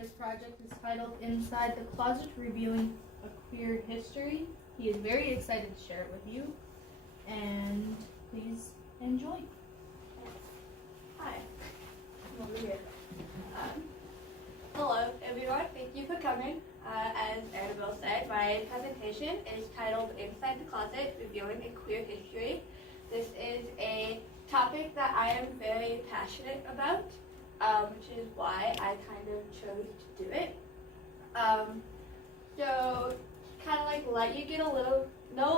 This project is titled Inside the Closet, Revealing a Queer History. He is very excited to share it with you, and please enjoy. Hi, I'm over here. Hello everyone, thank you for coming. As Annabelle said, my presentation is titled Inside the Closet, Revealing a Queer History. This is a topic that I am very passionate about, which is why I kind of chose to do it. So, kind of like let you know a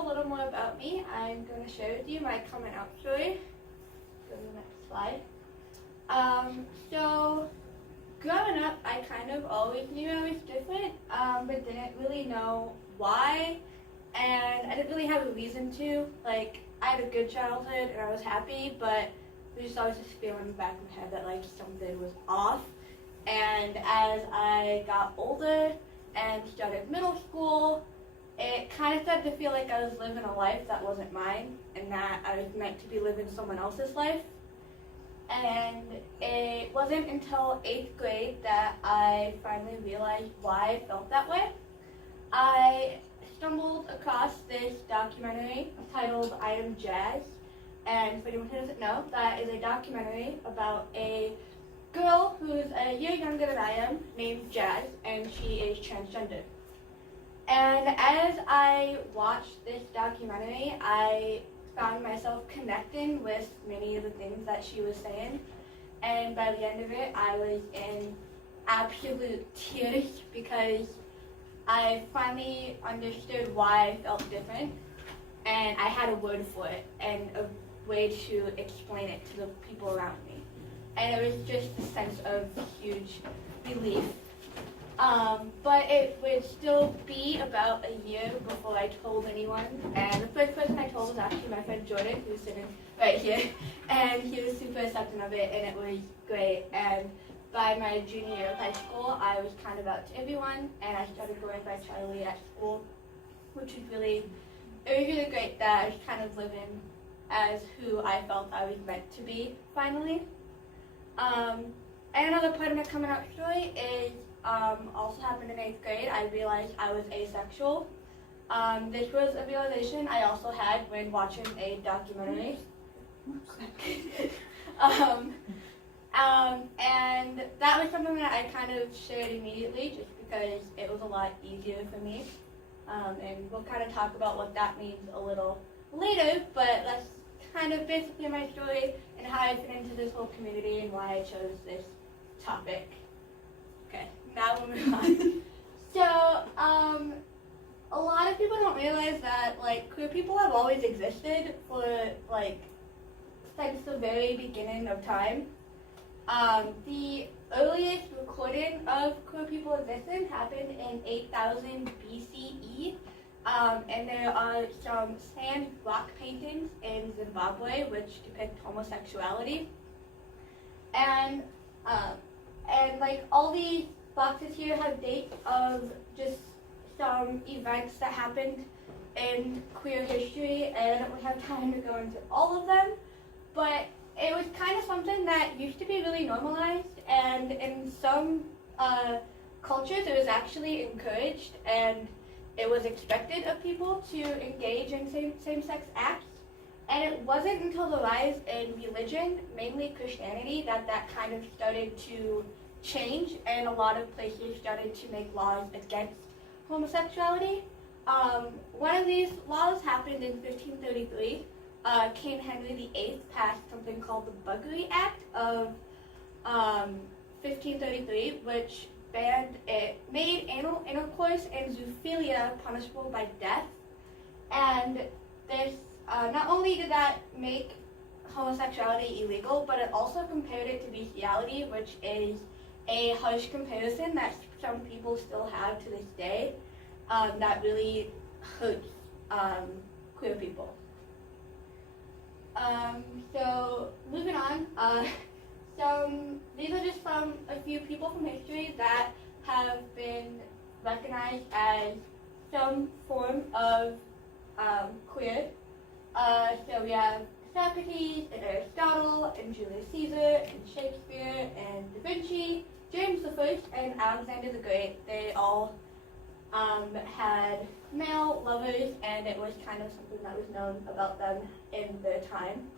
little more about me, I'm going to share with you my coming out story. Go to the next slide. So growing up, I kind of always knew I was different, but didn't really know why, and I didn't really have a reason to. Like, I had a good childhood and I was happy, but there's just always this feeling in the back of my head that like something was off. And as I got older and started middle school, it kind of started to feel like I was living a life that wasn't mine, and that I was meant to be living someone else's life. And it wasn't until 8th grade that I finally realized why I felt that way. I stumbled across this documentary titled I Am Jazz, and for anyone who doesn't know, that is a documentary about a girl who's a year younger than I am, named Jazz, and she is transgender. And as I watched this documentary, I found myself connecting with many of the things that she was saying, and by the end of it I was in absolute tears because I finally understood why I felt different, and I had a word for it and a way to explain it to the people around me, and it was just a sense of huge relief. But it would still be about a year before I told anyone, and the first person I told was actually my friend Jordan, who's sitting right here, and he was super accepting of it, and it was great. And by my junior year of high school, I was kind of out to everyone, and I started going by Charlie at school, which was really great that I was kind of living as who I felt I was meant to be, finally. And another part of my coming out story is also happened in 8th grade. I realized I was asexual. This was a realization I also had when watching a documentary. And that was something that I kind of shared immediately just because it was a lot easier for me. And we'll kind of talk about what that means a little later, but that's kind of basically my story and how I fit into this whole community and why I chose this topic. Okay, now we'll move on. So, a lot of people don't realize that, like, queer people have always existed for, like, since the very beginning of time. The earliest recording of queer people existence happened in 8000 BCE, and there are some sand rock paintings in Zimbabwe which depict homosexuality. And like all these boxes here have dates of just some events that happened in queer history, and I don't really have time to go into all of them, but it was kind of something that used to be really normalized, and in some cultures it was actually encouraged, and it was expected of people to engage in same-sex acts. And it wasn't until the rise in religion, mainly Christianity, that kind of started to change, and a lot of places started to make laws against homosexuality. One of these laws happened in 1533. King Henry VIII passed something called the Buggery Act of 1533, which made anal intercourse and zoophilia punishable by death. And this not only did that make homosexuality illegal, but it also compared it to bestiality, which is a harsh comparison that some people still have to this day, that really hurts queer people. So moving on, these are just a few people from history that have been recognized as some form of queer. So we have Socrates and Aristotle and Julius Caesar and Shakespeare and Da Vinci James I and Alexander the Great, they all had male lovers, and it was kind of something that was known about them in their time.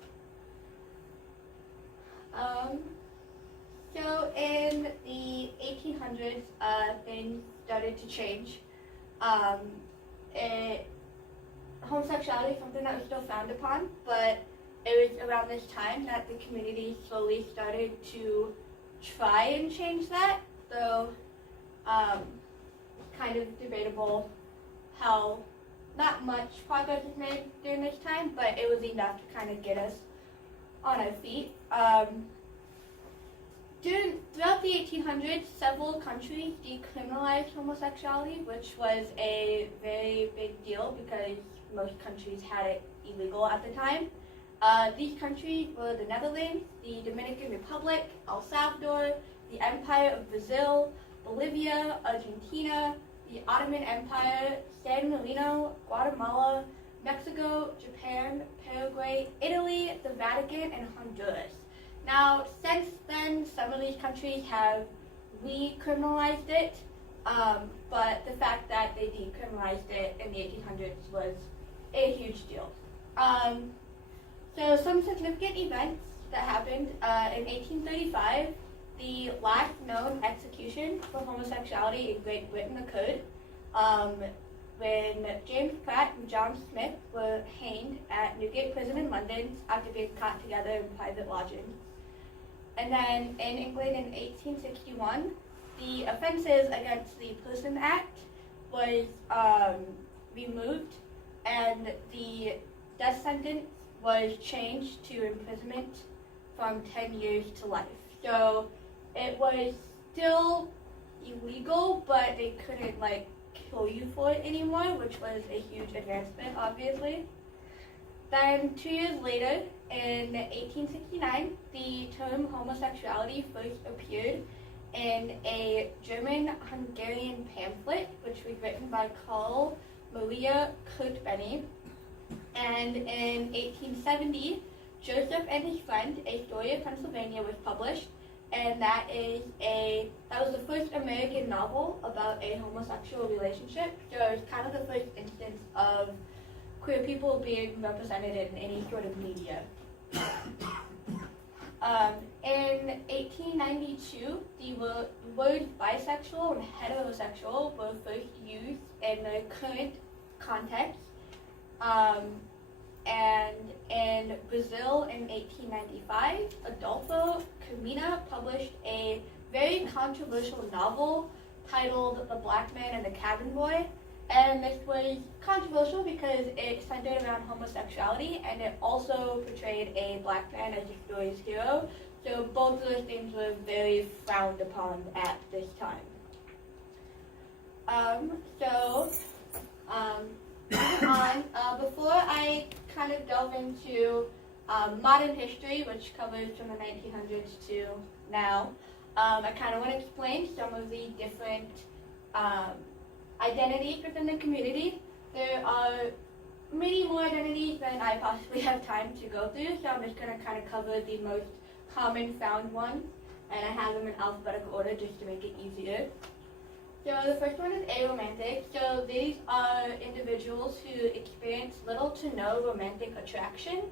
So in the 1800s, things started to change. Homosexuality is something that was still frowned upon, but it was around this time that the community slowly started to try and change that. So, kind of debatable how not much progress was made during this time, but it was enough to kind of get us on our feet. Throughout the 1800s, several countries decriminalized homosexuality, which was a very big deal because most countries had it illegal at the time. These countries were the Netherlands, the Dominican Republic, El Salvador, the Empire of Brazil, Bolivia, Argentina, the Ottoman Empire, San Marino, Guatemala, Mexico, Japan, Paraguay, Italy, the Vatican, and Honduras. Now, since then, some of these countries have recriminalized it, but the fact that they decriminalized it in the 1800s was a huge deal. So some significant events that happened in 1835, the last known execution for homosexuality in Great Britain occurred when James Pratt and John Smith were hanged at Newgate Prison in London after being caught together in private lodgings. And then in England in 1861, the Offences Against the Person Act was removed, and the death sentence was changed to imprisonment from 10 years to life. So it was still illegal, but they couldn't kill you for it anymore, which was a huge advancement, obviously. Then 2 years later, in 1869, the term homosexuality first appeared in a German-Hungarian pamphlet, which was written by Karl Maria Kurtbenny. And in 1870, Joseph and His Friend, A Story of Pennsylvania, was published, and that was the first American novel about a homosexual relationship. So it was kind of the first instance of queer people being represented in any sort of media. In 1892, the words bisexual and heterosexual were first used in the current context. And in Brazil in 1895, Adolfo Camina published a very controversial novel titled The Black Man and the Cabin Boy. And this was controversial because it centered around homosexuality, and it also portrayed a black man as the story's hero. So both of those things were very frowned upon at this time. Moving on, before I kind of delve into modern history, which covers from the 1900s to now, I kind of want to explain some of the different identities within the community. There are many more identities than I possibly have time to go through, so I'm just going to kind of cover the most common found ones, and I have them in alphabetical order just to make it easier. So the first one is aromantic. So these are individuals who experience little to no romantic attraction,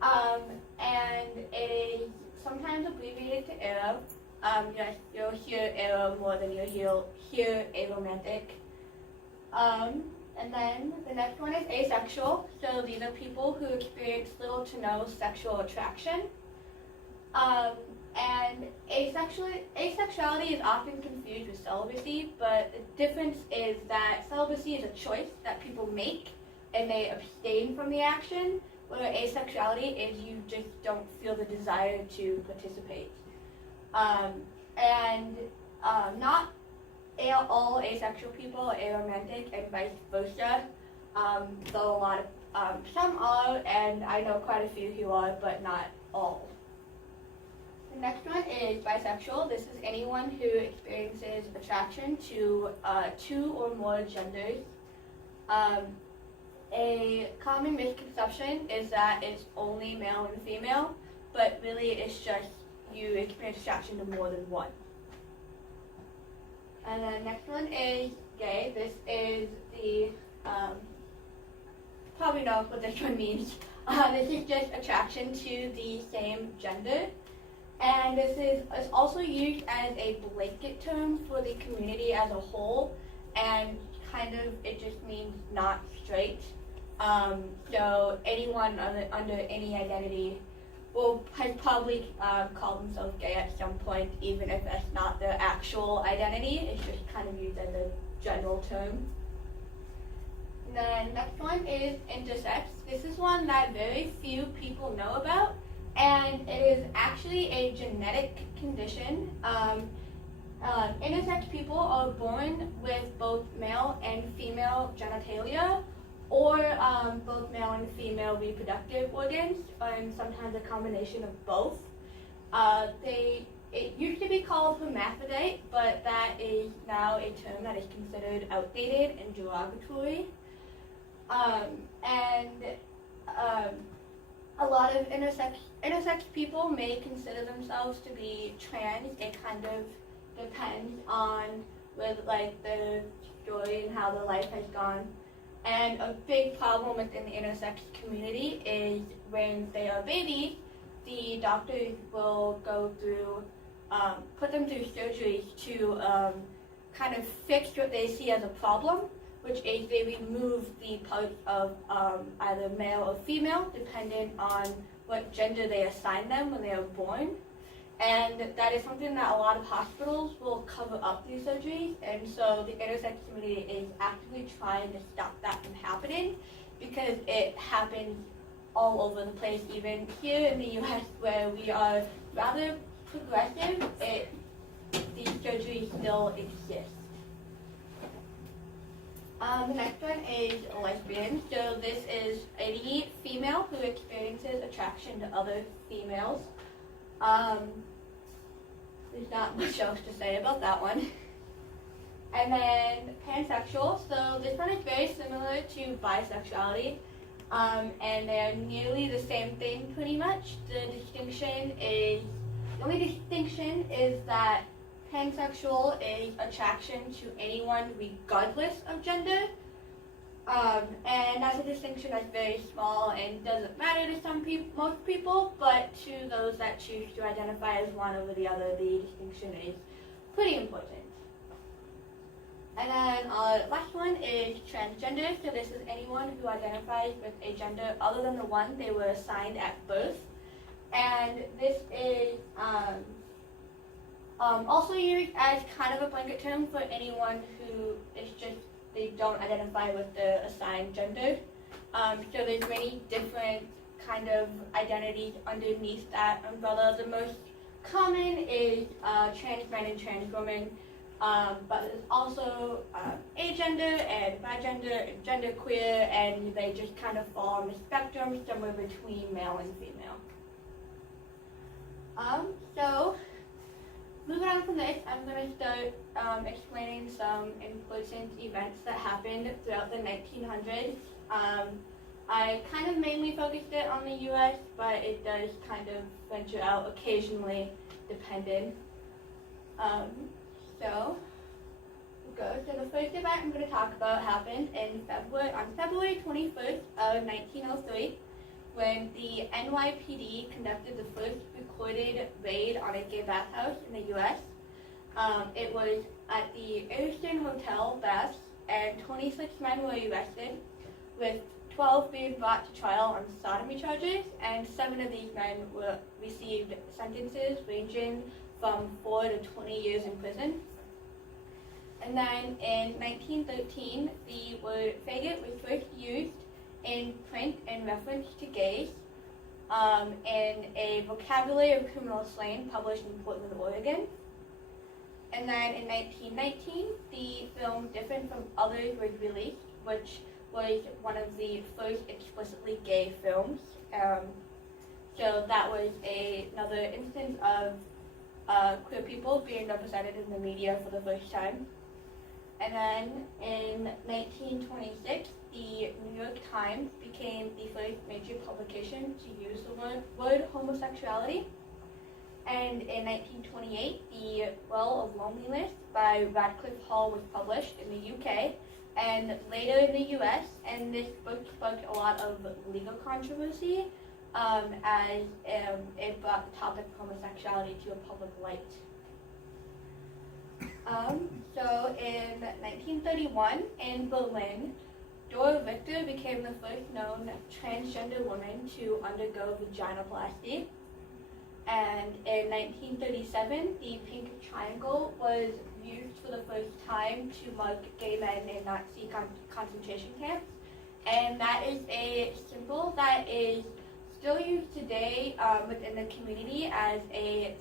and it is sometimes abbreviated to aro. You'll hear aro more than you'll hear aromantic. And then the next one is asexual. So these are people who experience little to no sexual attraction. And asexuality is often confused with celibacy, but the difference is that celibacy is a choice that people make and they abstain from the action, where asexuality is you just don't feel the desire to participate. Not all asexual people are aromantic and vice versa, though a lot of, some are, and I know quite a few who are, but not all. The next one is bisexual. This is anyone who experiences attraction to two or more genders. A common misconception is that it's only male and female, but really it's just you experience attraction to more than one. And then next one is gay. This is the, probably know what this one means. This is just attraction to the same gender. And this is it's also used as a blanket term for the community as a whole, and kind of it just means not straight. So anyone under any identity has probably called themselves gay at some point, even if that's not their actual identity. It's just kind of used as a general term. The next one is intersex. This is one that very few people know about, and it is actually a genetic condition. Intersex people are born with both male and female genitalia, or both male and female reproductive organs, and sometimes a combination of both. It used to be called hermaphrodite, but that is now a term that is considered outdated and derogatory. A lot of intersex people may consider themselves to be trans. It kind of depends on with like the story and how their life has gone. And a big problem within the intersex community is when they are babies, the doctors will go through, put them through surgeries to kind of fix what they see as a problem, which is they remove the parts of either male or female, depending on what gender they assign them when they are born. And that is something that a lot of hospitals will cover up these surgeries, and so the intersex community is actively trying to stop that from happening, because it happens all over the place. Even here in the US, where we are rather progressive, these surgeries still exist. The next one is lesbian. So this is any female who experiences attraction to other females. There's not much else to say about that one. And then pansexual. So this one is very similar to bisexuality, and they're nearly the same thing pretty much. The only distinction is that pansexual is attraction to anyone regardless of gender. And that's a distinction that's very small and doesn't matter to most people, but to those that choose to identify as one over the other, the distinction is pretty important. And then last one is transgender. So this is anyone who identifies with a gender other than the one they were assigned at birth. And this is also used as kind of a blanket term for anyone who is just they don't identify with the assigned gender. So there's many different kind of identities underneath that umbrella. The most common is trans men and trans women, but there's also agender and bigender and genderqueer, and they just kind of fall on the spectrum somewhere between male and female. So moving on from this, I'm going to start explaining some important events that happened throughout the 1900s. I kind of mainly focused it on the US, but it does kind of venture out occasionally, depending. So the first event I'm going to talk about happened on February 21st of 1903, when the NYPD conducted the first recorded raid on a gay bathhouse in the U.S. It was at the Ariston Hotel, Bath, and 26 men were arrested, with 12 being brought to trial on sodomy charges, and 7 of these men received sentences ranging from 4 to 20 years in prison. And then in 1913, the word faggot was first used in print in reference to gays in a vocabulary of criminal slang published in Portland, Oregon. And then in 1919, the film Different from Others was released, which was one of the first explicitly gay films. So that was another instance of queer people being represented in the media for the first time. And then in 1926, the New York Times became the first major publication to use the word homosexuality. And in 1928, The Well of Loneliness by Radcliffe Hall was published in the UK and later in the US. And this book sparked a lot of legal controversy as it brought the topic of homosexuality to a public light. So in 1931 in Berlin, Dora Victor became the first known transgender woman to undergo vaginoplasty. And in 1937, the pink triangle was used for the first time to mark gay men in Nazi concentration camps. And that is a symbol that is still used today within the community as a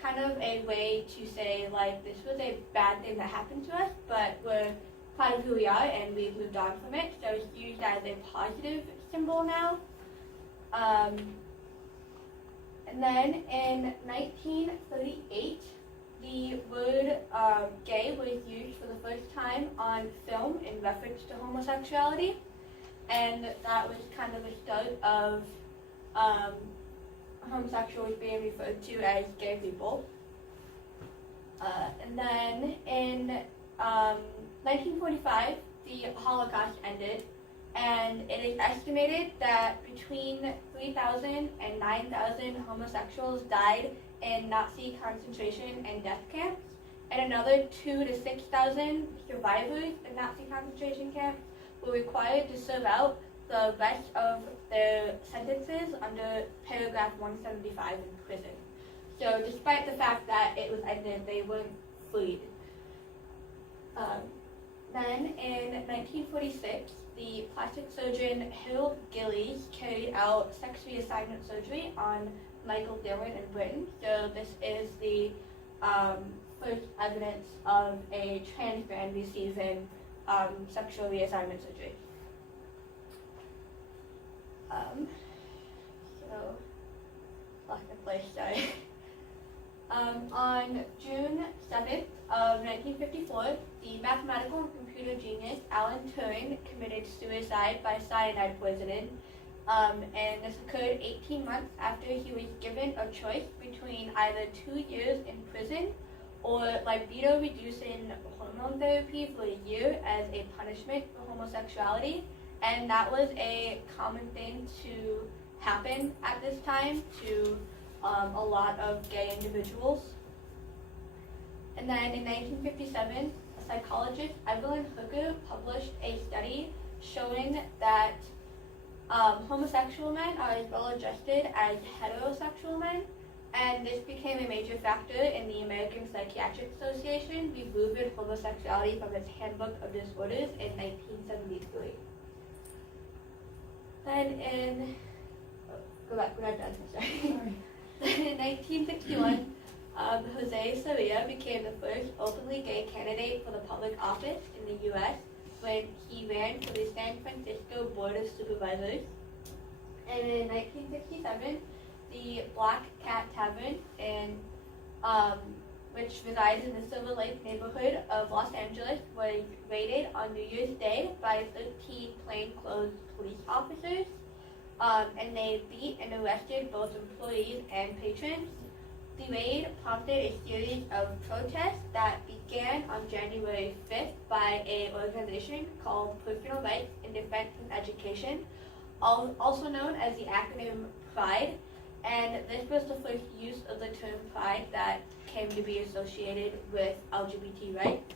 kind of a way to say, like, this was a bad thing that happened to us, but we're proud of who we are and we've moved on from it. So it's used as a positive symbol now. And then in 1938, the word gay was used for the first time on film in reference to homosexuality. And that was kind of the start of homosexuals being referred to as gay people. And then in 1945, the Holocaust ended, and it is estimated that between 3,000 and 9,000 homosexuals died in Nazi concentration and death camps, and another 2,000 to 6,000 survivors in Nazi concentration camps were required to serve out the rest of their sentences under paragraph 175 in prison. So despite the fact that it was ended, they weren't freed. Then in 1946, the plastic surgeon Harold Gillies carried out sex reassignment surgery on Michael Dillon in Britain. So this is the first evidence of a trans man receiving sexual reassignment surgery. So, lost my place, sorry. On June 7th of 1954, the mathematical and computer genius Alan Turing committed suicide by cyanide poisoning, and this occurred 18 months after he was given a choice between either 2 years in prison or libido-reducing hormone therapy for a year as a punishment for homosexuality, and that was a common thing to happen at this time to a lot of gay individuals. And then in 1957, a psychologist, Evelyn Hooker, published a study showing that homosexual men are as well adjusted as heterosexual men, and this became a major factor in the American Psychiatric Association removing homosexuality from its Handbook of Disorders in 1973. Then in, go back, we're not done, sorry. Then in 1961, Jose Sarria became the first openly gay candidate for the public office in the U.S. when he ran for the San Francisco Board of Supervisors. And in 1967, the Black Cat Tavern, which resides in the Silver Lake neighborhood of Los Angeles, was raided on New Year's Day by 13 plainclothes police officers. And they beat and arrested both employees and patrons. The raid prompted a series of protests that began on January 5th by an organization called Personal Rights in Defense and Education, also known as the acronym PRIDE. And this was the first use of the term pride that came to be associated with LGBT rights.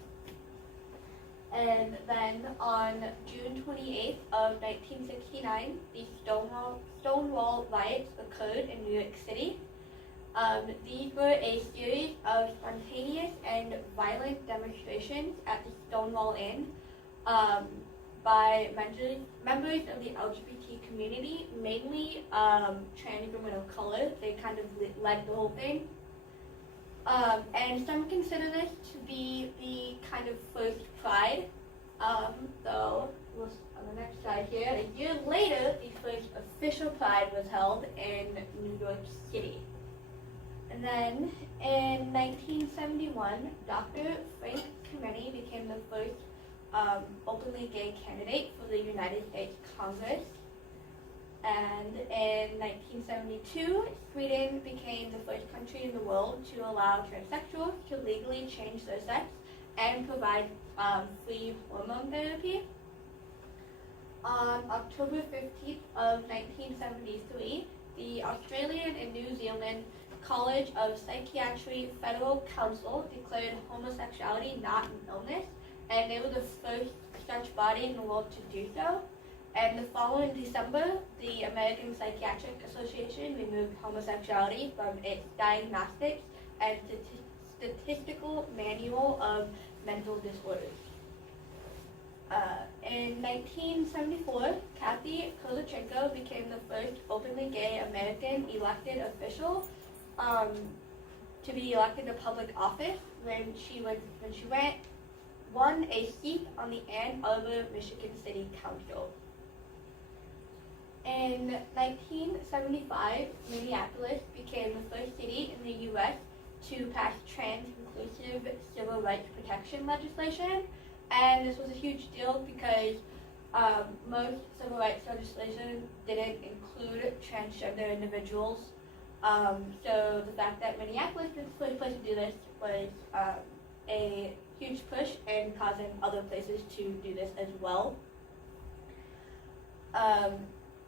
And then on June 28th of 1969, the Stonewall riots occurred in New York City. These were a series of spontaneous and violent demonstrations at the Stonewall Inn by members of the LGBT community, mainly trans women of color. They kind of led the whole thing. And some consider this to be the kind of first Pride, though on the next slide here, a year later, the first official Pride was held in New York City. And then in 1971, Dr. Frank Kameny became the first openly gay candidate for the United States Congress. And in 1972, Sweden became the first country in the world to allow transsexuals to legally change their sex and provide free hormone therapy. On October 15th of 1973, the Australian and New Zealand College of Psychiatry Federal Council declared homosexuality not an illness, and they were the first such body in the world to do so. And the following December, the American Psychiatric Association removed homosexuality from its Diagnostics and Statistical Manual of Mental Disorders. In 1974, Kathy Kozachenko became the first openly gay American elected official to be elected to public office when she won a seat on the Ann Arbor, Michigan City Council. In 1975, Minneapolis became the first city in the U.S. to pass trans-inclusive civil rights protection legislation, and this was a huge deal because most civil rights legislation didn't include transgender individuals. So the fact that Minneapolis was the first place to do this was a huge push and causing other places to do this as well.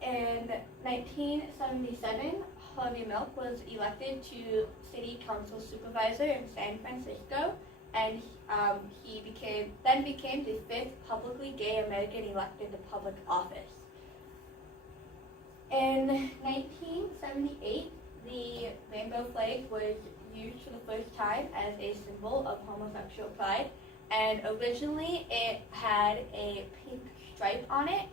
In 1977, Harvey Milk was elected to city council supervisor in San Francisco, and he then became the fifth publicly gay American elected to public office. In 1978, the rainbow flag was used for the first time as a symbol of homosexual pride, and originally it had a pink stripe on it,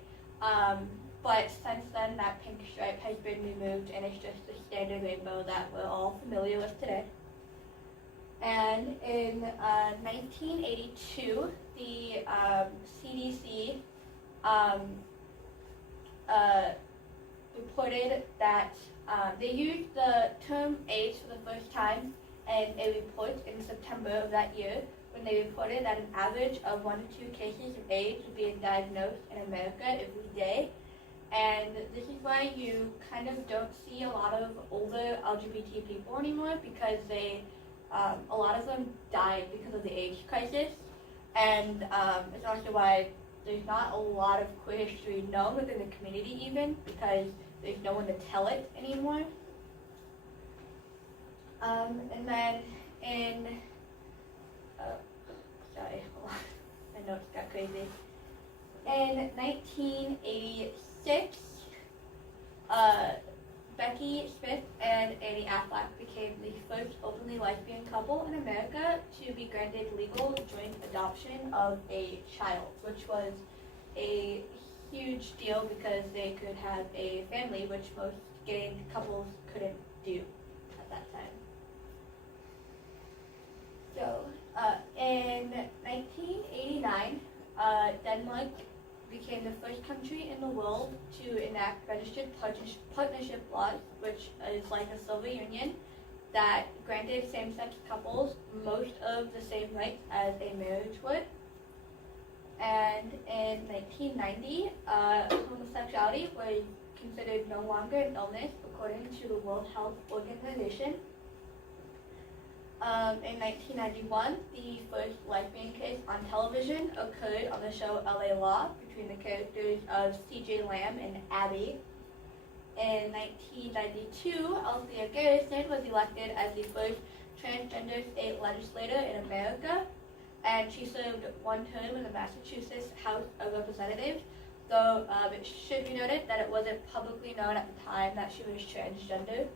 but since then that pink stripe has been removed and it's just the standard rainbow that we're all familiar with today. And in 1982, the CDC reported that they used the term AIDS for the first time in a report in September of that year, when they reported that an average of 1 to 2 cases of AIDS were being diagnosed in America every day. And this is why you kind of don't see a lot of older LGBT people anymore, because a lot of them died because of the AIDS crisis. And it's also why there's not a lot of queer history known within the community even, because there's no one to tell it anymore. And then in, sorry, hold on, my notes got crazy. In 1986, Becky Smith and Annie Affleck became the first openly lesbian couple in America to be granted legal joint adoption of a child, which was a huge deal because they could have a family, which most gay couples couldn't do at that time. So, in 1989, Denmark became the first country in the world to enact registered partnership laws, which is like a civil union that granted same-sex couples most of the same rights as a marriage would. And in 1990, homosexuality was considered no longer an illness according to the World Health Organization. In 1991, the first lesbian kiss on television occurred on the show LA Law between the characters of CJ Lamb and Abby. In 1992, Althea Garrison was elected as the first transgender state legislator in America, and she served one term in the Massachusetts House of Representatives, though it should be noted that it wasn't publicly known at the time that she was transgender.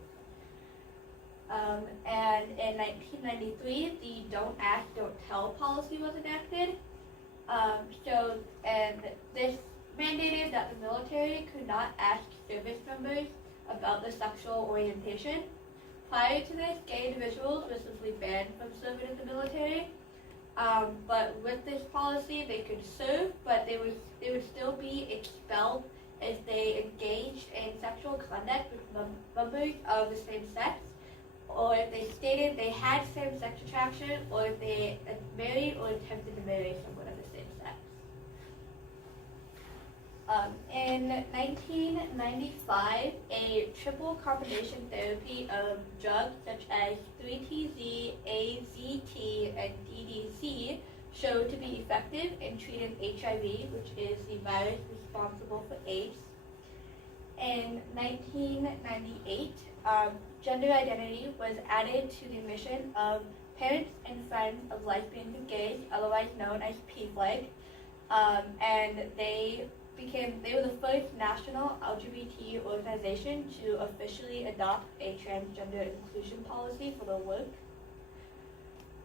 And in 1993, the Don't Ask, Don't Tell policy was enacted. And this mandated that the military could not ask service members about their sexual orientation. Prior to this, gay individuals were simply banned from serving in the military. But with this policy, they could serve, but they would still be expelled if they engaged in sexual conduct with members of the same sex, or if they stated they had same-sex attraction, or if they married or attempted to marry someone of the same sex. In 1995, a triple combination therapy of drugs such as 3-TZ, AZT, and DDC showed to be effective in treating HIV, which is the virus responsible for AIDS. In 1998, gender identity was added to the mission of Parents and Friends of Lesbians and Gays, otherwise known as PFLAG, and they were the first national LGBT organization to officially adopt a transgender inclusion policy for their work.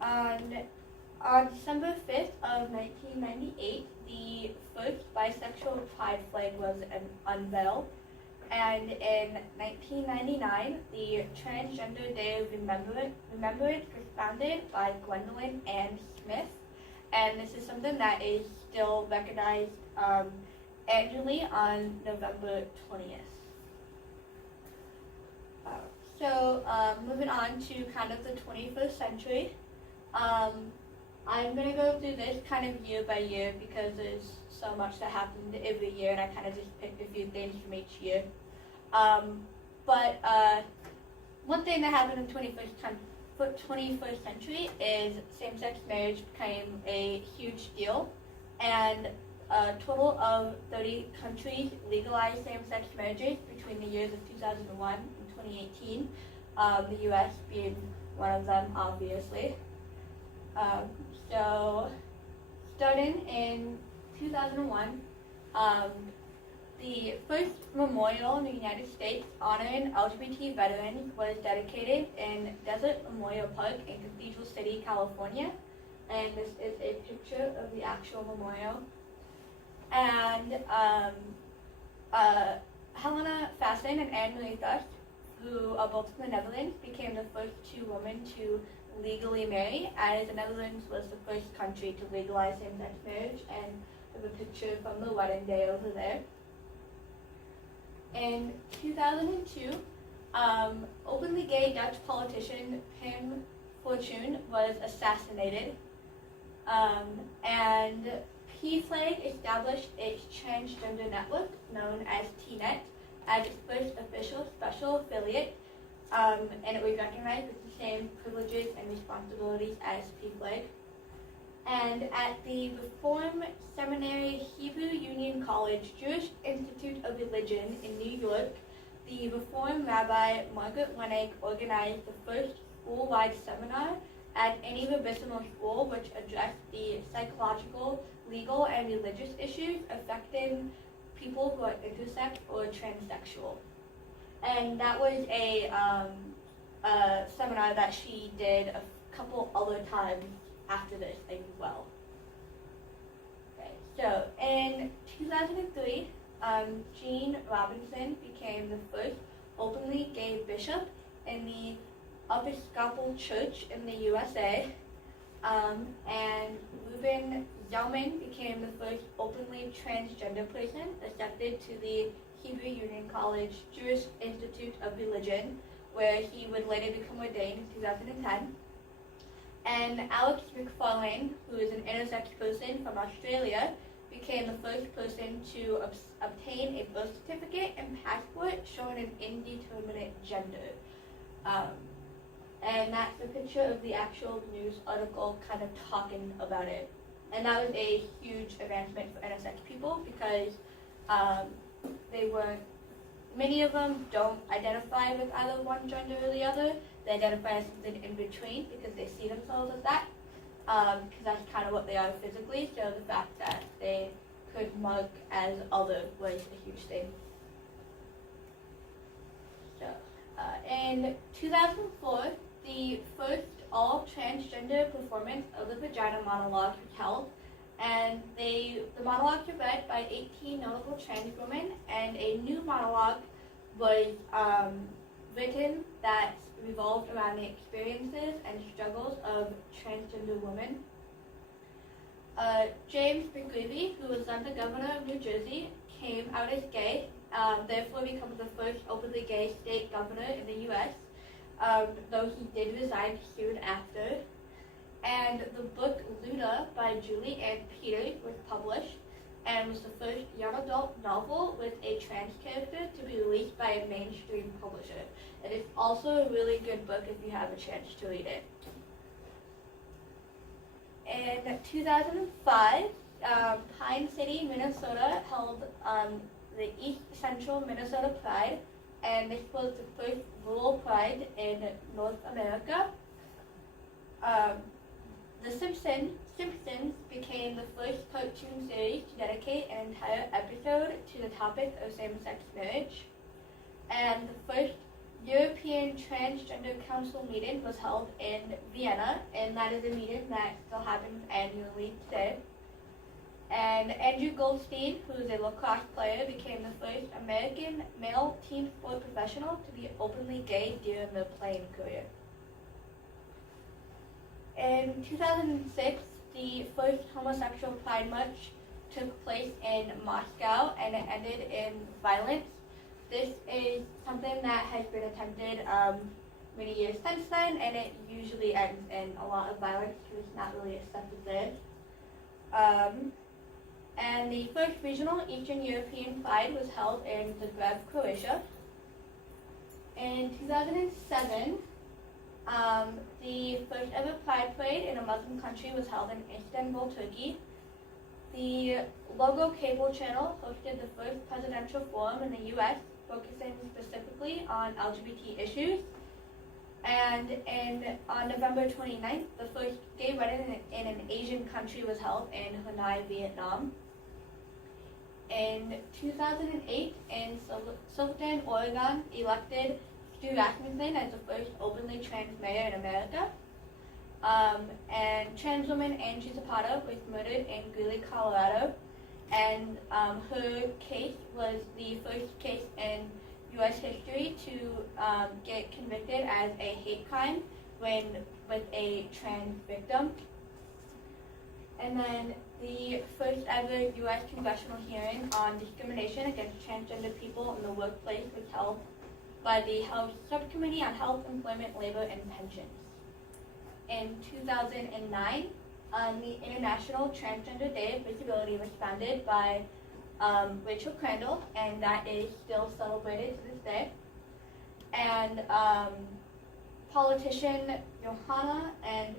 On December 5th of 1998, the first bisexual pride flag was unveiled, and in 1999, the Transgender Day of Remembrance was founded by Gwendolyn Ann Smith, and this is something that is still recognized annually on November 20th. So moving on to kind of the 21st century, I'm going to go through this kind of year by year because there's so much that happened every year, and I kind of just picked a few things from each year. But one thing that happened in the 21st century is same-sex marriage became a huge deal, and a total of 30 countries legalized same-sex marriages between the years of 2001 and 2018, the U.S. being one of them, obviously. So, starting in 2001, the first memorial in the United States honoring LGBT veterans was dedicated in Desert Memorial Park in Cathedral City, California. And this is a picture of the actual memorial. And Helena Fasten and Anne-Marie Thus, who are both from the Netherlands, became the first two women to legally marry, as the Netherlands was the first country to legalize same-sex marriage, and there's a picture from the wedding day over there. In 2002, openly gay Dutch politician Pim Fortuyn was assassinated, and PFLAG established its transgender network, known as TNET, as its first official special affiliate, and it was recognized with the same privileges and responsibilities as PFLAG. And at the Reform Seminary Hebrew Union College Jewish Institute of Religion in New York, the Reform Rabbi Margaret Wenig organized the first school-wide seminar at any rabbinical school which addressed the psychological, legal, and religious issues affecting people who are intersex or transsexual. And that was a seminar that she did a couple other times after this as well. Okay, so in 2003, Jean Robinson became the first openly gay bishop in the Episcopal Church in the USA, and Ruben Zellman became the first openly transgender person accepted to the Hebrew Union College Jewish Institute of Religion, where he would later become ordained in 2010. And Alex McFarlane, who is an intersex person from Australia, became the first person to obtain a birth certificate and passport showing an indeterminate gender. And that's a picture of the actual news article kind of talking about it. And that was a huge advancement for intersex people because many of them don't identify with either one gender or the other. They identify as something in between because they see themselves as that, because that's kind of what they are physically. So the fact that they could mark as other was a huge thing. So in 2004, the first all-transgender performance of the Vagina monologue was held, and the monologues were read by 18 notable trans women, and a new monologue was written that revolved around the experiences and struggles of transgender women. James McGreevey, who was then the governor of New Jersey, came out as gay, therefore becomes the first openly gay state governor in the U.S., though he did resign soon after. And the book Luda by Julie Ann Peters was published, and was the first young adult novel with a trans character to be released by a mainstream publisher. And it's also a really good book if you have a chance to read it. In 2005, Pine City, Minnesota held the East Central Minnesota Pride, and this was the first rural pride in North America. The Simpsons became the first cartoon series to dedicate an entire episode to the topic of same-sex marriage, and the first European Transgender Council meeting was held in Vienna, and that is a meeting that still happens annually today. And Andrew Goldstein, who is a lacrosse player, became the first American male team sport professional to be openly gay during their playing career. In 2006, the first homosexual pride march took place in Moscow, and it ended in violence. This is something that has been attempted many years since then, and it usually ends in a lot of violence because it's not really accepted there. And the first regional Eastern European Pride was held in Zagreb, Croatia. In 2007, the first ever Pride Parade in a Muslim country was held in Istanbul, Turkey. The Logo Cable Channel hosted the first presidential forum in the U.S. focusing specifically on LGBT issues. And on November 29th, the first gay wedding in an Asian country was held in Hanoi, Vietnam. In 2008, in Silverton, Oregon, elected Stu Rasmussen as the first openly trans mayor in America. And trans woman Angie Zapata was murdered in Greeley, Colorado, and her case was the first case in U.S. history to get convicted as a hate crime with a trans victim. And then the first ever U.S. congressional hearing on discrimination against transgender people in the workplace was held by the House Subcommittee on Health, Employment, Labor, and Pensions. In 2009, the International Transgender Day of Visibility was founded by Rachel Crandall, and that is still celebrated to this day. And politician Johanna, and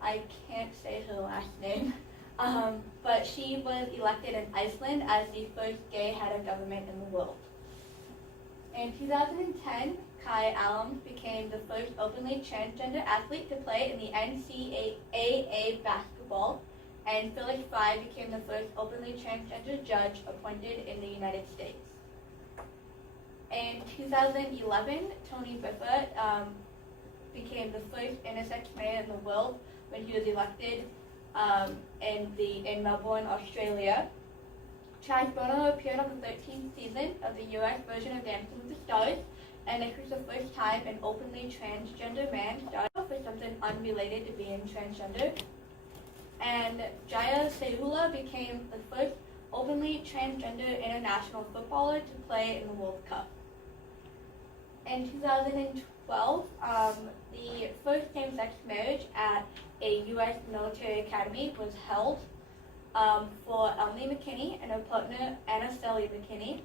I can't say her last name, but she was elected in Iceland as the first gay head of government in the world. In 2010, Kai Allen became the first openly transgender athlete to play in the NCAA basketball, and Phyllis Fry became the first openly transgender judge appointed in the United States. In 2011, Tony Biffa became the first intersex mayor in the world when he was elected in Melbourne, Australia. Chaz Bono appeared on the 13th season of the US version of Dancing with the Stars, and this was the first time an openly transgender man started off with something unrelated to being transgender. And Jaya Sehula became the first openly transgender international footballer to play in the World Cup. In 2012, the first same-sex marriage at a U.S. military academy was held for Emily McKinney and her partner Anna Sally McKinney.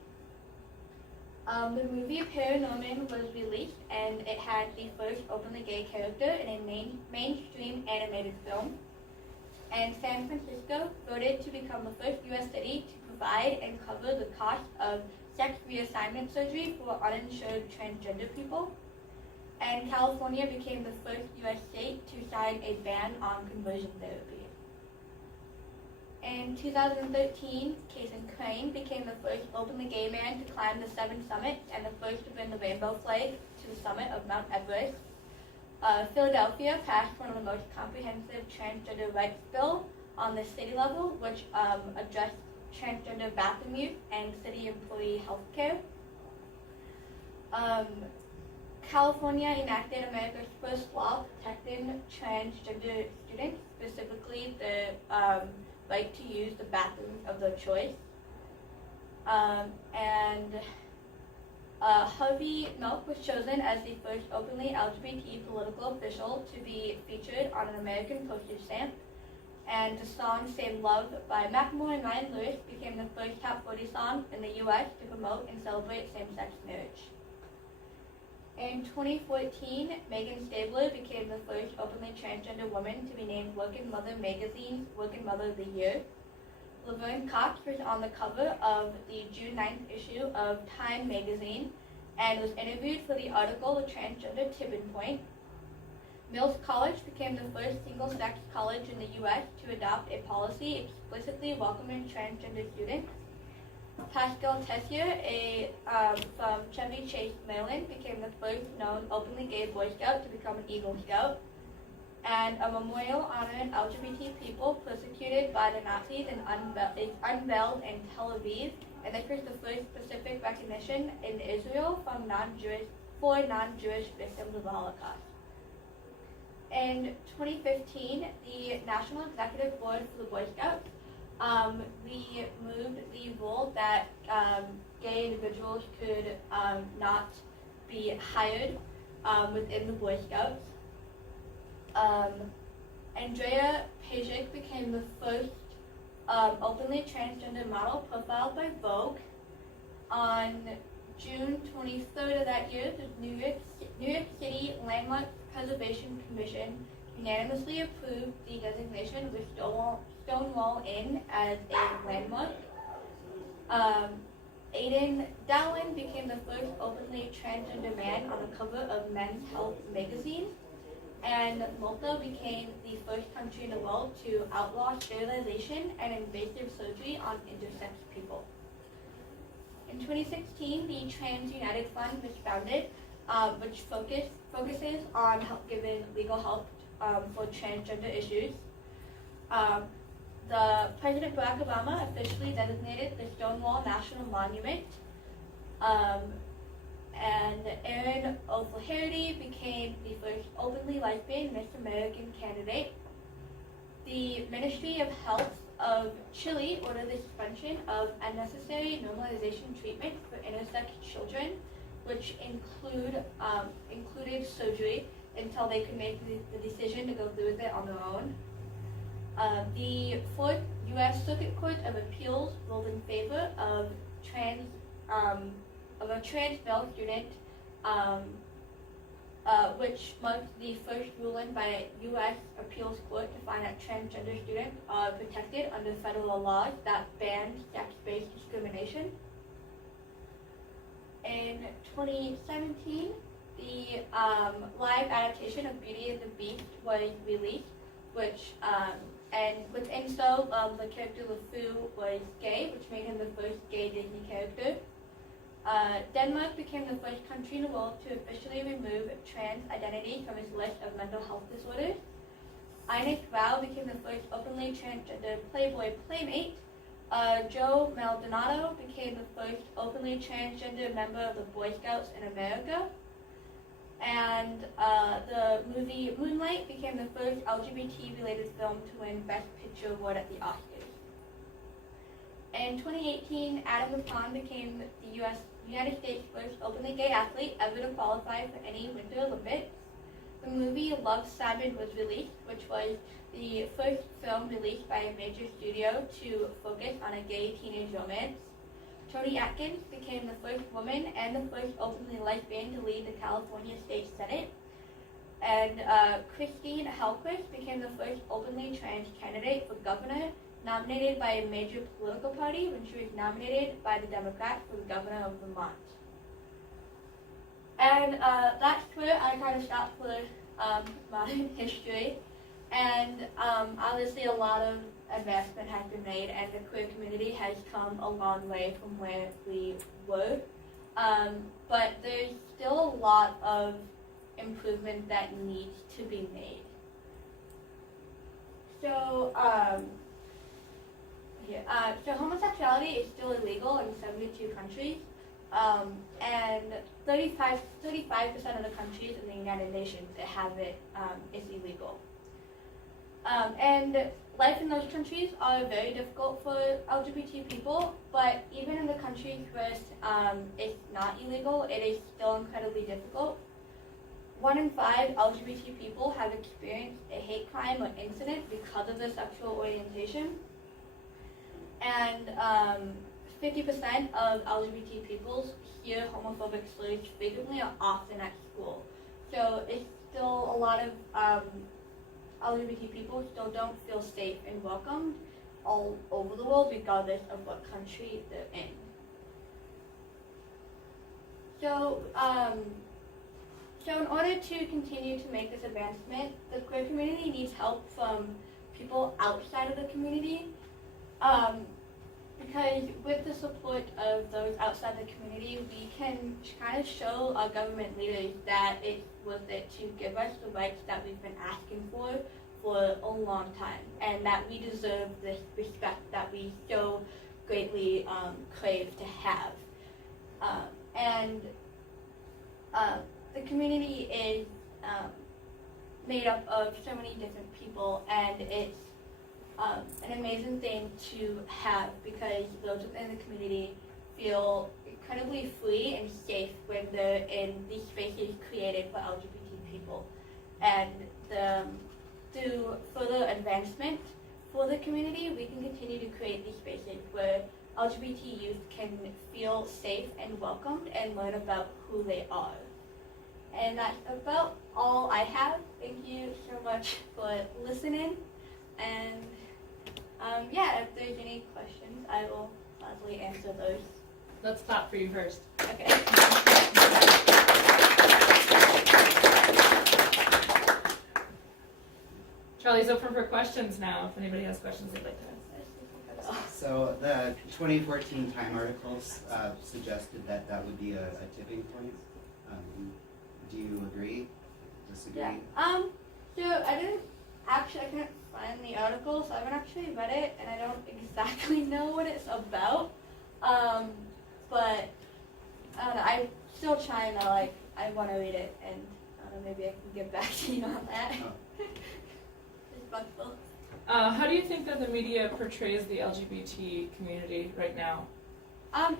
The movie Paranorman was released, and it had the first openly gay character in a mainstream animated film. And San Francisco voted to become the first U.S. city to provide and cover the cost of sex reassignment surgery for uninsured transgender people. And California became the first U.S. state to sign a ban on conversion therapy. In 2013, Kason Crane became the first openly gay man to climb the 7 summits and the first to bring the rainbow flag to the summit of Mount Everest. Philadelphia passed one of the most comprehensive transgender rights bill on the city level, which addressed transgender bathroom use and city employee health care. California enacted America's first law protecting transgender students, specifically the right to use the bathroom of their choice. Harvey Milk was chosen as the first openly LGBT political official to be featured on an American postage stamp. and the song Same Love by Macklemore and Ryan Lewis became the first top 40 song in the US to promote and celebrate same-sex marriage. In 2014, Megan Stabler became the first openly transgender woman to be named Working Mother magazine's Working Mother of the Year. Laverne Cox was on the cover of the June 9th issue of Time magazine and was interviewed for the article The Transgender Tipping Point. Mills College became the first single-sex college in the U.S. to adopt a policy explicitly welcoming transgender students. Pascal Tessier, from Chevy Chase, Maryland, became the first known openly gay Boy Scout to become an Eagle Scout. And a memorial honoring LGBT people persecuted by the Nazis is unveiled in Tel Aviv, and this was the first specific recognition in Israel for non-Jewish victims of the Holocaust. In 2015, the National Executive Board for the Boy Scouts removed the rule that gay individuals could not be hired within the Boy Scouts. Andrea Pajic became the first openly transgender model profiled by Vogue. On June 23rd of that year, the New York City Landmark Preservation Commission unanimously approved the designation of the Stonewall Inn as a landmark. Aidan Dowling became the first openly transgender man on the cover of Men's Health magazine. And Malta became the first country in the world to outlaw sterilization and invasive surgery on intersex people. In 2016, the Trans United Fund was founded, which focuses on giving legal help for transgender issues. The President Barack Obama officially designated the Stonewall National Monument. And Erin O'Flaherty became the first openly lesbian Miss American candidate. The Ministry of Health of Chile ordered the suspension of unnecessary normalization treatment for intersex children, which included surgery until they could make the decision to go through with it on their own. The Fourth U.S. Circuit Court of Appeals ruled in favor of a trans male student, which marked the first ruling by a U.S. appeals court to find that transgender students are protected under federal laws that ban sex-based discrimination. In 2017, the live adaptation of Beauty and the Beast was released, and within the character LeFou was gay, which made him the first gay Disney character. Denmark became the first country in the world to officially remove trans identity from its list of mental health disorders. Ines Rao became the first openly transgender Playboy playmate. Joe Maldonado became the first openly transgender member of the Boy Scouts in America. And the movie Moonlight became the first LGBT-related film to win Best Picture award at the Oscars. In 2018, Adam Rapon became the United States' first openly gay athlete ever to qualify for any Winter Olympics. The movie Love, Simon was released, which was the first film released by a major studio to focus on a gay teenage romance. Toni Atkins became the first woman and the first openly lesbian to lead the California State Senate. And Christine Hellquist became the first openly trans candidate for governor, nominated by a major political party when she was nominated by the Democrats for the governor of Vermont. And that's where I kind of stopped for modern history. And obviously a lot of advancement has been made, and the queer community has come a long way from where we were. But there's still a lot of improvement that needs to be made. So, so homosexuality is still illegal in 72 countries, and 35% of the countries in the United Nations that have it is illegal. And life in those countries are very difficult for LGBT people, but even in the countries where it's not illegal, it is still incredibly difficult. 1 in 5 LGBT people have experienced a hate crime or incident because of their sexual orientation. And 50% of LGBT people hear homophobic slurs frequently or often at school. So it's still a lot of LGBT people still don't feel safe and welcomed all over the world, regardless of what country they're in. So, in order to continue to make this advancement, the queer community needs help from people outside of the community. Because with the support of those outside the community, we can kind of show our government leaders that it's worth it to give us the rights that we've been asking for a long time, and that we deserve the respect that we so greatly crave to have. The community is made up of so many different people, and it's an amazing thing to have, because those within the community feel incredibly free and safe when they're in these spaces created for LGBT people. And through further advancement for the community, we can continue to create these spaces where LGBT youth can feel safe and welcomed and learn about who they are. And that's about all I have. Thank you so much for listening. And if there's any questions, I will gladly answer those. Let's clap for you first. Okay. Charlie's open for questions now, if anybody has questions they'd like to ask. So the 2014 Time articles suggested that would be a tipping point. Do you agree? Disagree? Yeah. So I couldn't find the article, so I haven't actually read it, and I don't exactly know what it's about. But I don't know. I'm still trying to I want to read it, and I don't know, maybe I can get back to you on that. Oh. Respectful. How do you think that the media portrays the LGBT community right now?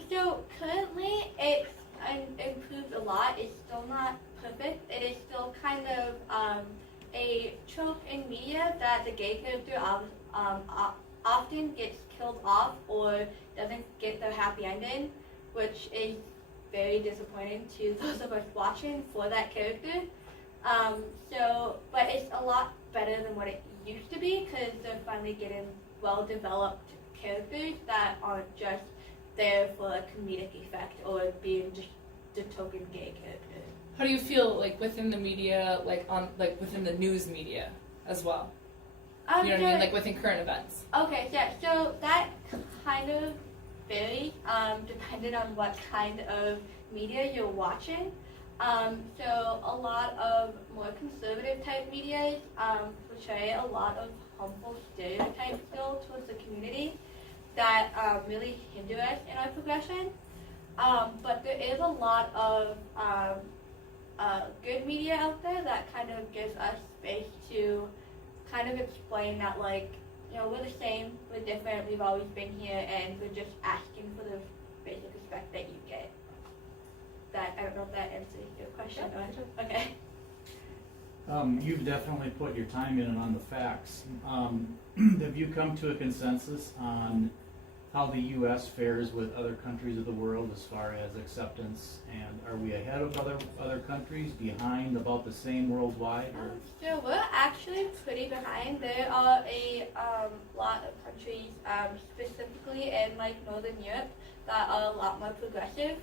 So currently it's improved a lot. It's still not perfect. It is still kind of a trope in media that the gay character often gets killed off or doesn't get their happy ending, which is very disappointing to those of us watching for that character. But it's a lot better than what it used to be, because they're finally getting well-developed characters that aren't just there for a comedic effect or being just the token gay character. How do you feel within the media, within the news media as well? You know what I mean? Within current events. Okay, yeah, so that kind of varies depending on what kind of media you're watching. So a lot of more conservative type media portray a lot of harmful stereotypes still towards the community that really hinder us in our progression. But there is a lot of good media out there that kind of gives us space to kind of explain that we're the same, we're different, we've always been here, and we're just asking for the basic respect that you get. I don't know if that answers your question. Yeah. Okay. You've definitely put your time in and on the facts. Have you come to a consensus on how the U.S. fares with other countries of the world as far as acceptance, and are we ahead of other countries, behind, about the same worldwide? So we're actually pretty behind. There are a lot of countries, specifically in Northern Europe, that are a lot more progressive.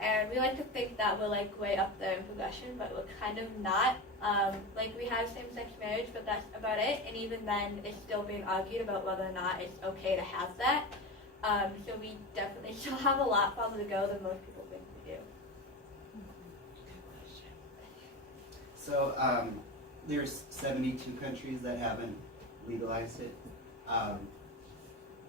And we like to think that we're way up there in progression, but we're kind of not. We have same-sex marriage, but that's about it. And even then, it's still being argued about whether or not it's okay to have that. So we definitely still have a lot farther to go than most people think we do. So there's 72 countries that haven't legalized it.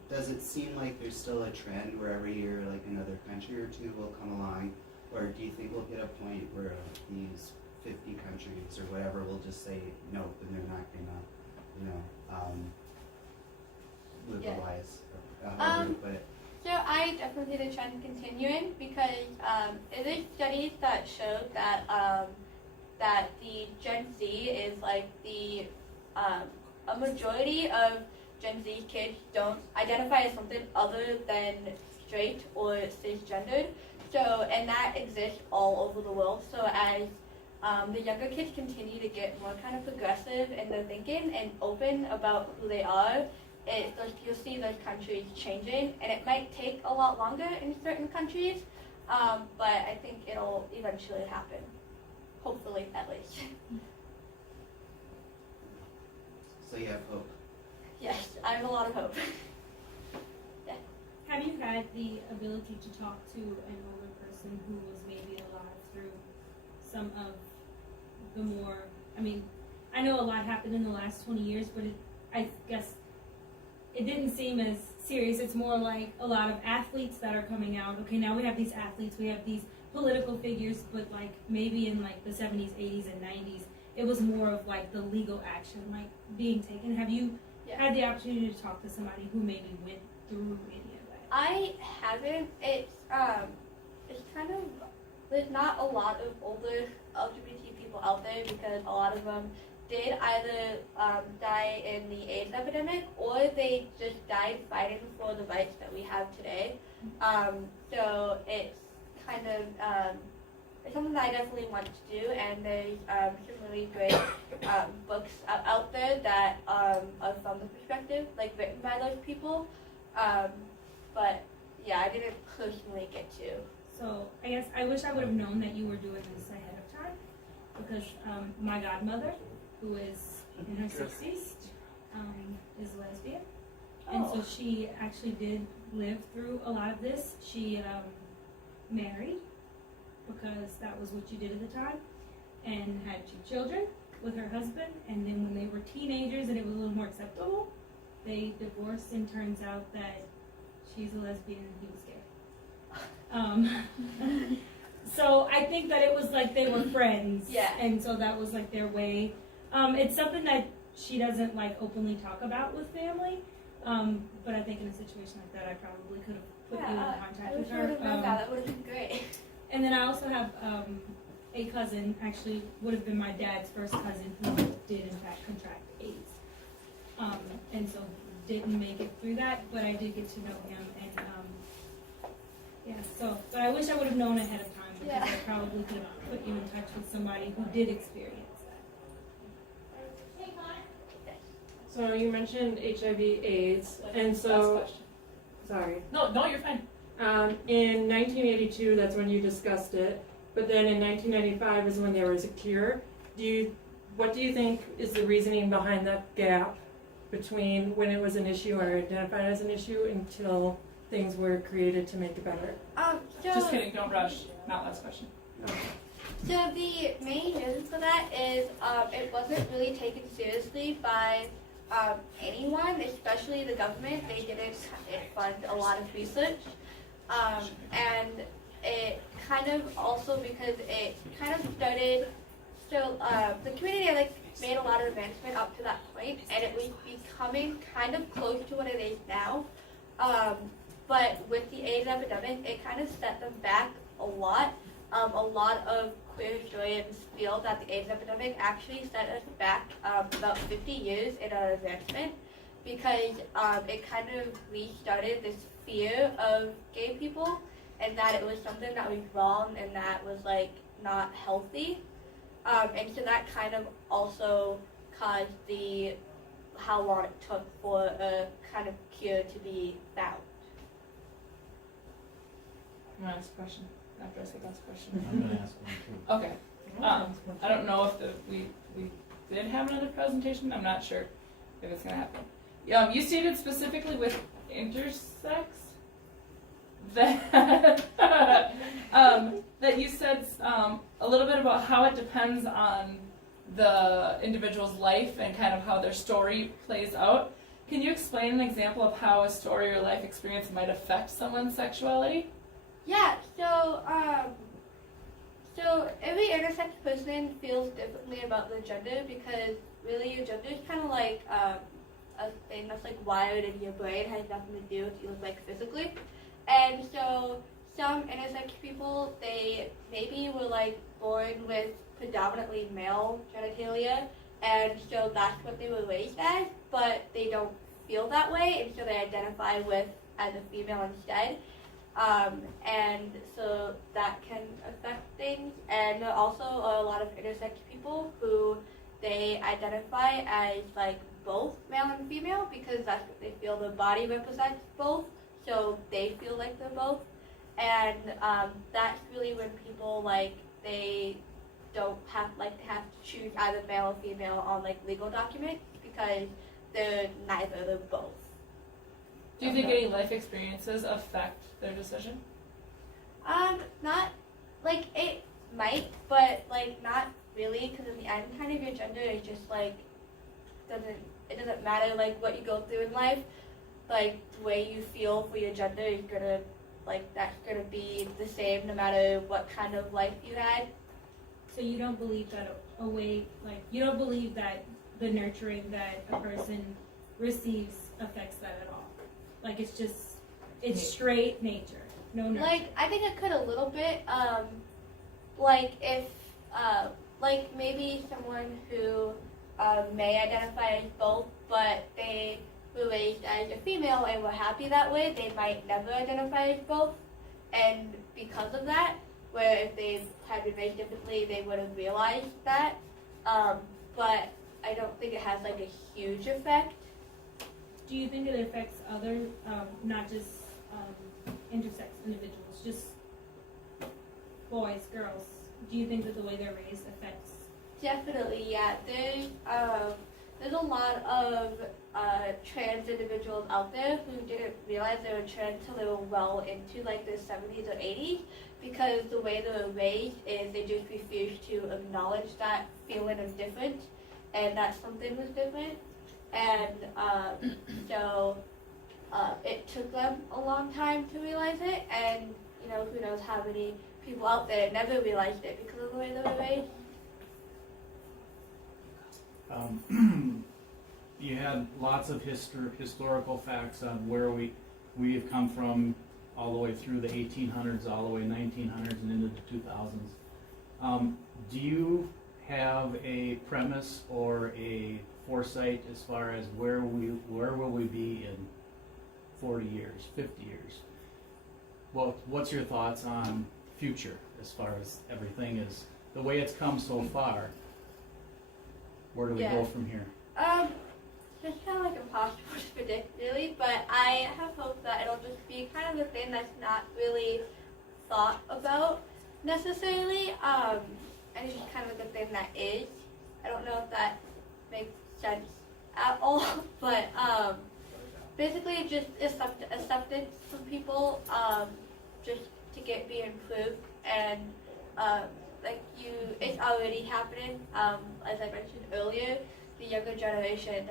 Does it seem like there's still a trend where every year another country or two will come along, or do you think we'll get a point where these 50 countries or whatever will just say nope and they're not gonna legalize? How would you put it? So I definitely see the trend continuing, because it is studies that show that that the Gen Z is like the a majority of Gen Z kids don't identify as something other than straight or cisgendered. So, and that exists all over the world. So as the younger kids continue to get more kind of progressive in their thinking and open about who they are, you'll see those countries changing, and it might take a lot longer in certain countries, but I think it'll eventually happen. Hopefully, at least. So you have hope. Yes, I have a lot of hope. Have you had the ability to talk to an older person who was maybe alive through some of the more, I mean, I know a lot happened in the last 20 years, but I guess it didn't seem as serious. It's more like a lot of athletes that are coming out. Okay, now we have these athletes, we have these political figures, but like maybe in like the 70s, 80s, and 90s, it was more of like the legal action, like being taken. Have you had the opportunity to talk to somebody who maybe went through any of that? I haven't. It's kind of, there's not a lot of older LGBT people out there because a lot of them did either die in the AIDS epidemic or they just died fighting for the rights that we have today. So it's kind of it's something that I definitely want to do, and there's some really great books out there that are from the perspective, like written by those people. But yeah, I didn't personally get to. So I guess I wish I would have known that you were doing this ahead of time, because my godmother, who is in her 60s, is lesbian, and so she actually did live through a lot of this. She married because that was what you did at the time, and had 2 children with her husband, and then when they were teenagers and it was a little more acceptable, they divorced, and turns out that she's a lesbian and he was gay. So I think that it was like they were friends, and so that was like their way. It's something that she doesn't like openly talk about with family, but I think in a situation like that I probably could have put you in contact with her. That would have been great. And then I also have a cousin, actually would have been my dad's first cousin, who did in fact contract AIDS. And so didn't make it through that, but I did get to know him, and but I wish I would have known ahead of time, because I probably could have put you in touch with somebody who did experience that. So you mentioned HIV/AIDS, and so sorry. No, you're fine. In 1982, that's when you discussed it, but then in 1995 is when there was a cure. What do you think is the reasoning behind that gap between when it was an issue or identified as an issue until things were created to make it better? Just kidding, don't rush. Not last question. So the main reason for that is it wasn't really taken seriously by anyone, especially the government. They didn't fund a lot of research. And it kind of also because it kind of started, so the community made a lot of advancement up to that point, and it was becoming kind of close to what it is now. But with the AIDS epidemic, it kind of set them back a lot. A lot of queer historians feel that the AIDS epidemic actually set us back about 50 years in our advancement, because it kind of restarted this fear of gay people, and that it was something that was wrong and that was like not healthy. And so that kind of also caused how long it took for a kind of cure to be found. I'm gonna ask a question after I say last question. I'm gonna ask one too. Okay. I don't know if we did have another presentation. I'm not sure if it's gonna happen. You stated specifically with intersex that that you said a little bit about how it depends on the individual's life and kind of how their story plays out. Can you explain an example of how a story or life experience might affect someone's sexuality? Yeah, so every intersex person feels differently about their gender, because really your gender is kind of like a thing that's like wired in your brain, has nothing to do with what you look like physically. And so some intersex people, they maybe were like born with predominantly male genitalia, and so that's what they were raised as, but they don't feel that way, and so they identify with as a female instead. And so that can affect things. And there also are a lot of intersex people who they identify as like both male and female because that's what they feel their body represents both. So they feel like they're both. And that's really when people like they don't have like they have to choose either male or female on like legal documents because they're neither, they're both. Do you think any life experiences affect their decision? Not like it might, but like not really, because in the end, kind of your gender is just like it doesn't matter like what you go through in life, like the way you feel for your gender is gonna like that's gonna be the same no matter what kind of life you had. So you don't believe that you don't believe that the nurturing that a person receives affects that at all? Like it's straight nature, no nurturing. Like I think it could a little bit. Like if like maybe someone who may identify as both, but they were raised as a female and were happy that way, they might never identify as both, and because of that, where if they had been raised differently, they would have realized that. But I don't think it has like a huge effect. Do you think it affects other, not just intersex individuals, just boys, girls? Do you think that the way they're raised affects? Definitely, yeah. There's a lot of trans individuals out there who didn't realize they were trans until they were well into like the 70s or 80s, because the way they were raised is they just refused to acknowledge that feeling of different and that something was different. And so it took them a long time to realize it, and you know, who knows how many people out there never realized it because of the way they were raised. You had lots of historical facts on where we have come from all the way through the 1800s, all the way 1900s, and into the 2000s. Do you have a premise or a foresight as far as where will we be in 40 years, 50 years? Well, what's your thoughts on future as far as everything is the way it's come so far? Where do we go from here? It's kind of like impossible to predict, really, but I have hope that it'll just be kind of a thing that's not really thought about necessarily, and it's just kind of like a thing that is. I don't know if that makes sense at all, but basically just acceptance from people, just to be improved, and it's already happening. As I mentioned earlier, the younger generation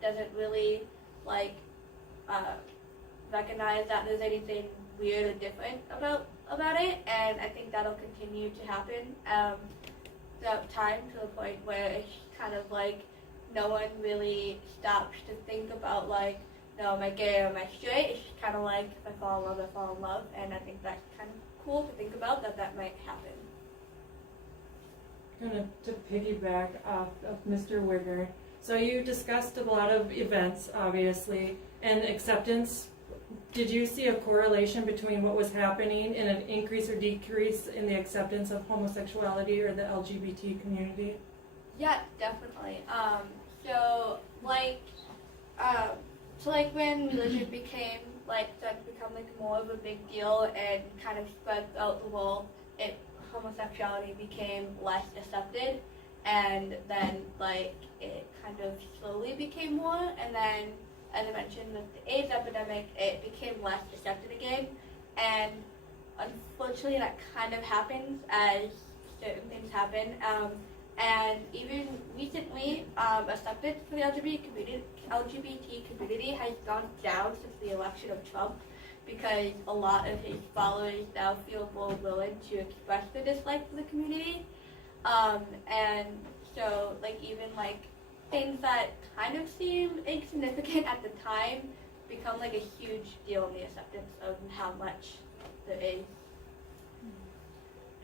doesn't really recognize that there's anything weird or different about it, and I think that'll continue to happen throughout time to the point where it's kind of like no one really stops to think about like, no, am I gay or am I straight? It's just kind of like if I fall in love, I fall in love, and I think that's kind of cool to think about that might happen. Kind of to piggyback off of Mr. Wigger. So you discussed a lot of events, obviously, and acceptance. Did you see a correlation between what was happening in an increase or decrease in the acceptance of homosexuality or the LGBT community? Yeah, definitely. So when religion became started to become more of a big deal and kind of spread out the world, homosexuality became less accepted, and then it kind of slowly became more, and then as I mentioned with the AIDS epidemic, it became less accepted again, and unfortunately that kind of happens as certain things happen, and even recently acceptance for the LGBT community has gone down since the election of Trump, because a lot of his followers now feel more willing to express their dislike for the community. And so, even things that kind of seem insignificant at the time become a huge deal in the acceptance of how much there is.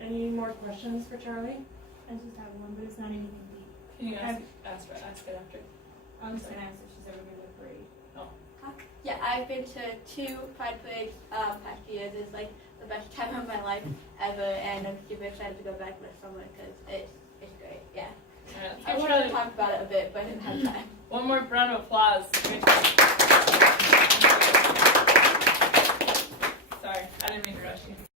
Any more questions for Charlie? I just have one, but it's not anything deep. Can you ask it after? I'm just gonna ask if she's ever been to a parade. Yeah, I've been to 2 Pride parades past years. It's like the best time of my life ever, and I'm super excited to go back this summer because it's great. Yeah, I wanted to talk about it a bit, but I didn't have time. One more round of applause. Sorry, I didn't mean to rush you.